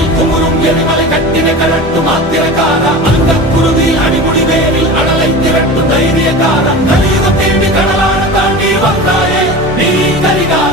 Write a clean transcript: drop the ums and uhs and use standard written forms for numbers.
நெஞ்சில் குமுறும் எரிமலை கட்டின கரட்டும் ஆத்திரக்கார அந்த குருதியில் அடிமுடி வேரில் அடலை திரட்டும் தைரியக்கார கலியுகம் தேடி கடலான தாண்டி வந்தாயே நீ கரிகார